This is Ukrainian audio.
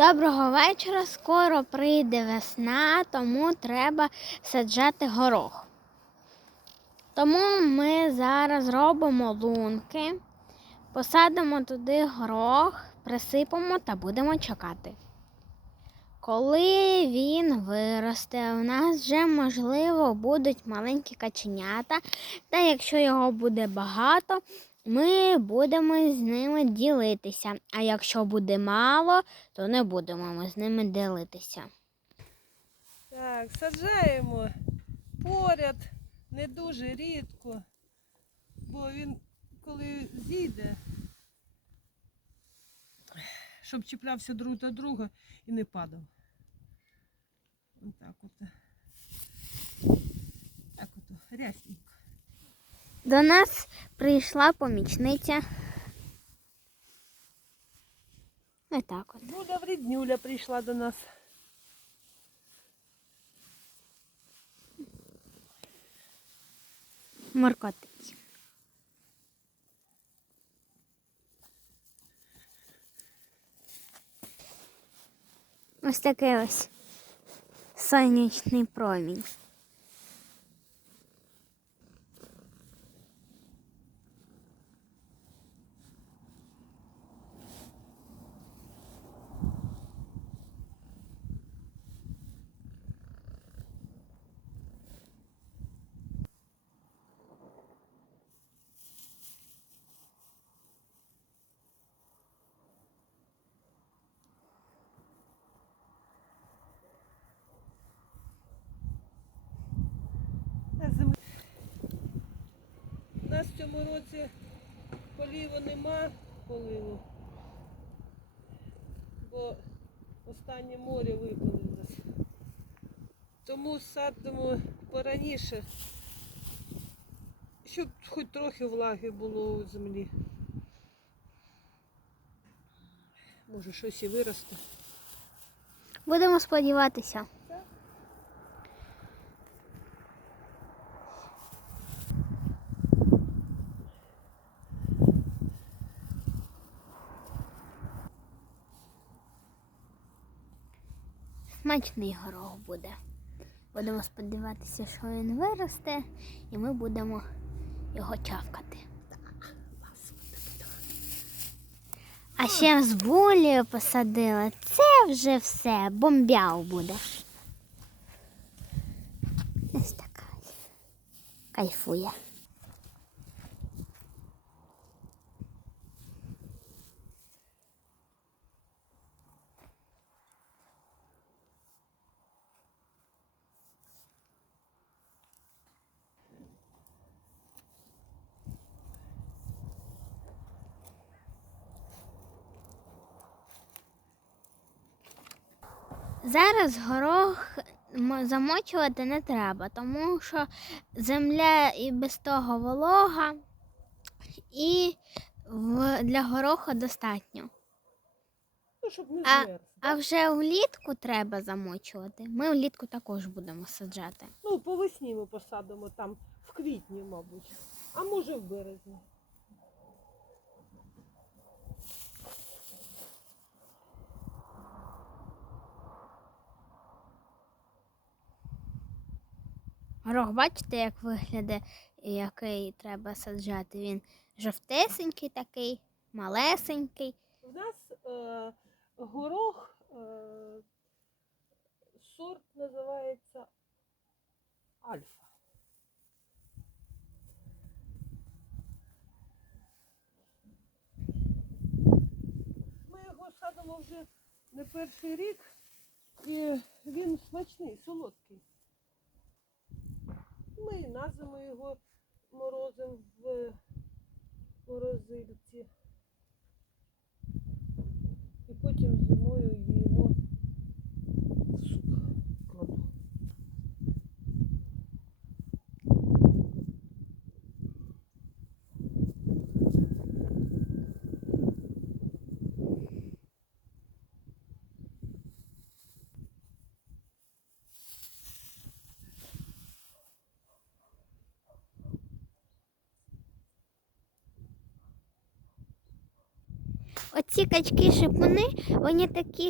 Доброго вечора. Скоро прийде весна, тому треба саджати горох. Тому ми зараз робимо лунки, посадимо туди горох, присипемо та будемо чекати. Коли він виросте, у нас вже, можливо, будуть маленькі каченята, та якщо його буде багато, ми будемо з ними ділитися. А якщо буде мало, то не будемо ми з ними ділитися. Так, саджаємо поряд, не дуже рідко, бо він коли зійде, щоб чіплявся друг до друга і не падав. Отак от. Так от, рясненько. До нас прийшла помічниця. Ось так от. Буля вріднюля прийшла до нас. Моркотить. Ось такий ось сонячний промінь. Цьому році поліву нема поливу, бо останнє море випалилось. Тому садимо пораніше, щоб хоч трохи влаги було у землі. Може щось і виросте. Будемо сподіватися. Смачний горох буде. Будемо сподіватися, що він виросте, і ми будемо його чавкати. А ще з булею посадила. Це вже все, бомбяу буде. Ось така. Кайфує. Зараз горох замочувати не треба, тому що земля і без того волога, і для гороху достатньо. Ну, щоб не А-. А вже влітку треба замочувати. Ми влітку також будемо саджати. Ну, по весні ми посадимо там в квітні, мабуть. А може в березні. Горох, бачите, як виглядає, який треба саджати. Він жовтесенький такий, малесенький. У нас е, горох е, сорт називається Альфа. Ми його садимо вже не перший рік, і він смачний, солодкий. Ми на його Оці качки шипуни, вони такі